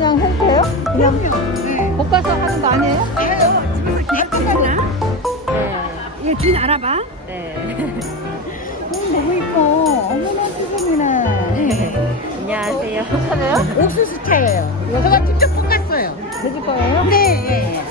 그냥 해도돼요? 그냥 네. 볶아서 하는 거 아니에요? 아유, 집에서? 네. 얘 주인 알아봐. 네. 음, 너무 이뻐. 어머나 수준이네. 네. 안녕하세요. 괜찮아요? 옥수수 차예요. 제가 직접 볶았어요. 돼지 거예요? 네.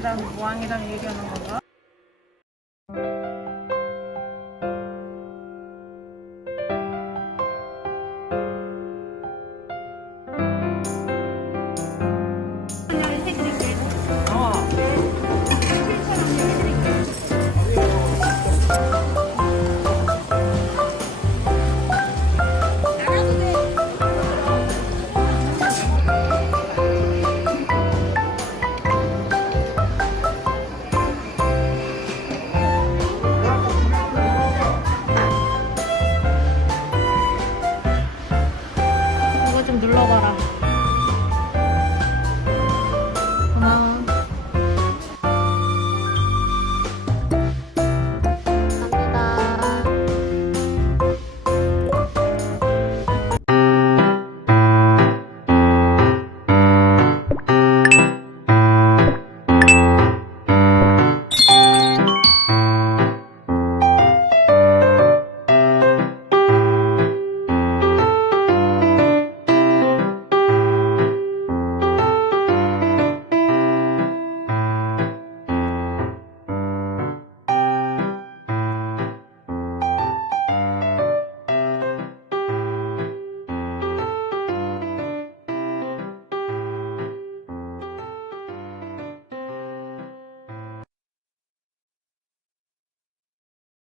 왕이랑 모왕이랑 얘기하는 건가?